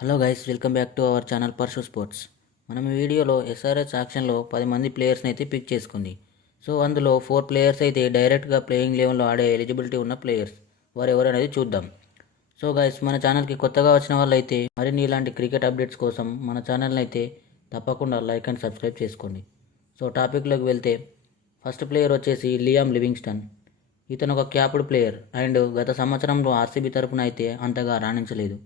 Hello guys, welcome back to our channel Parshu sports. మనం ఈ వీడియోలో ఎస్ఆర్హెచ్ యాక్షన్లో 10 మంది ప్లేయర్స్ని అయితే పిక్ చేసుకుంది. సో అందులో 4 ప్లేయర్స్ అయితే డైరెక్ట్గా ప్లేయింగ్ లెవెన్లో ఆడే ఎలిజిబిలిటీ ఉన్న ప్లేయర్స్. వారు ఎవరనేది చూద్దాం. సో గైస్, మన ఛానల్కి కొత్తగా వచ్చిన వాళ్ళైతే మరిన్ని ఇలాంటి క్రికెట్ అప్డేట్స్ కోసం మన ఛానల్ని అయితే తప్పకుండా లైక్ అండ్ సబ్స్క్రైబ్ చేసుకోండి. సో టాపిక్లోకి వెళ్తే ఫస్ట్ ప్లేయర్ వచ్చేసి లియామ్ లివింగ్స్టన్. ఇతను ఒక క్యాప్డ్ ప్లేయర్ అండ్ గత సంవత్సరంలో ఆర్సీబీ తరపున అయితే అంతగా రాణించలేదు.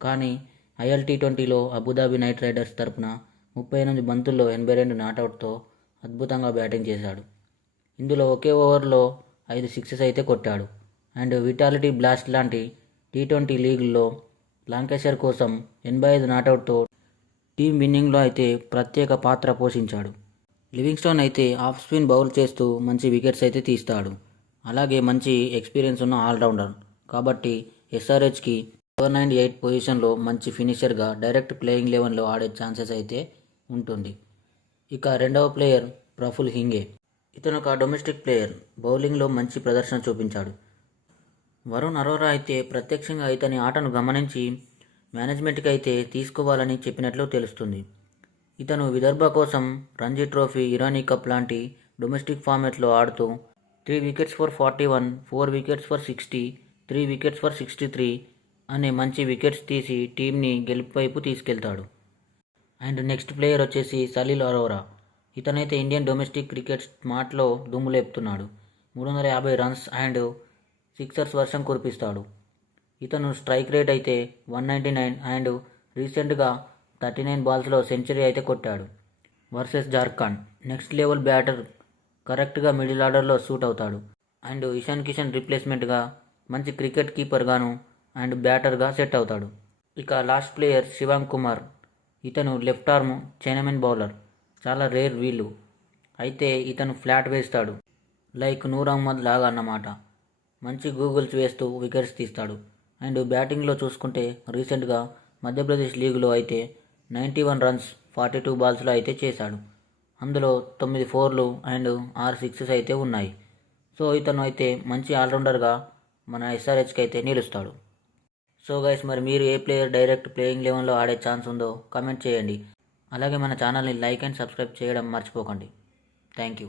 కానీ ఐఎల్ టీ20లో అబుదాబి నైట్ రైడర్స్ తరపున 38 బంతుల్లో 82 నాటౌట్తో అద్భుతంగా బ్యాటింగ్ చేశాడు. ఇందులో ఒకే ఓవర్లో 5 సిక్సెస్ అయితే కొట్టాడు. అండ్ విటాలిటీ బ్లాస్ట్ లాంటి టీ20 లీగ్లో లాంకెషైర్ కోసం 85 నాటౌట్తో టీం విన్నింగ్లో అయితే ప్రత్యేక పాత్ర పోషించాడు. లివింగ్స్టోన్ అయితే ఆఫ్ స్పిన్ బౌల్ చేస్తూ మంచి వికెట్స్ అయితే తీస్తాడు. అలాగే మంచి ఎక్స్పీరియన్స్ ఉన్న ఆల్రౌండర్ కాబట్టి ఎస్ఆర్హెచ్కి 498 పొజిషన్లో మంచి ఫినిషర్గా డైరెక్ట్ ప్లేయింగ్ లెవెన్లో ఆడే ఛాన్సెస్ అయితే ఉంటుంది. ఇక రెండవ ప్లేయర్ ప్రఫుల్ హింగే. ఇతను ఒక డొమెస్టిక్ ప్లేయర్, బౌలింగ్లో మంచి ప్రదర్శన చూపించాడు. వరుణ్ అరోరా అయితే ప్రత్యక్షంగా ఇతని ఆటను గమనించి మేనేజ్మెంట్కి అయితే తీసుకోవాలని చెప్పినట్లు తెలుస్తుంది. ఇతను విదర్భ కోసం రంజీ ట్రోఫీ, ఇరానీ కప్ లాంటి డొమెస్టిక్ ఫార్మాట్లో ఆడుతూ 3 wickets for 41, 4 wickets for 60, 3 wickets for 63 అనే మంచి వికెట్స్ తీసి టీంని గెలుపు వైపు తీసుకెళ్తాడు. And next player Salil Arora అరోరా. ఇతనైతే ఇండియన్ డొమెస్టిక్ క్రికెట్ స్మార్ట్లో దుమ్ము లేపుతున్నాడు. 350 రన్స్ అండ్ సిక్సర్స్ వర్షం కురిపిస్తాడు. ఇతను స్ట్రైక్ రేట్ అయితే 199 అండ్ రీసెంట్గా 39 బాల్స్లో సెంచరీ అయితే కొట్టాడు. Versus Jharkhand next level batter, కరెక్ట్గా మిడిల్ ఆర్డర్లో సూట్ అవుతాడు. అండ్ ఇషాన్ కిషన్ రిప్లేస్మెంట్గా మంచి క్రికెట్ కీపర్గాను అండ్ బ్యాటర్గా సెట్ అవుతాడు. ఇక లాస్ట్ ప్లేయర్ శివాంగ్ కుమార్. ఇతను లెఫ్ట్ ఆర్మ్ చైనామెన్ బౌలర్, చాలా రేర్ వీళ్ళు. అయితే ఇతను ఫ్లాట్ వేస్తాడు, లైక్ నూర్ అహ్మద్ లాగా అన్నమాట. మంచి గూగుల్స్ వేస్తూ వికెట్స్ తీస్తాడు. అండ్ బ్యాటింగ్లో చూసుకుంటే రీసెంట్గా మధ్యప్రదేశ్ లీగ్లో అయితే 91 రన్స్ 42 బాల్స్లో అయితే చేశాడు. అందులో 9 ఫోర్లు అండ్ 6 సిక్సెస్ అయితే ఉన్నాయి. సో ఇతను అయితే మంచి ఆల్రౌండర్గా మన ఎస్ఆర్హెచ్కి అయితే నిలుస్తాడు. సో గైస్, మరి మీరు ఏ ప్లేయర్ డైరెక్ట్ ప్లేయింగ్ లెవెన్లో ఆడే ఛాన్స్ ఉందో కామెంట్ చేయండి. అలాగే మన ఛానల్ని లైక్ అండ్ సబ్స్క్రైబ్ చేయడం మర్చిపోకండి. Thank you.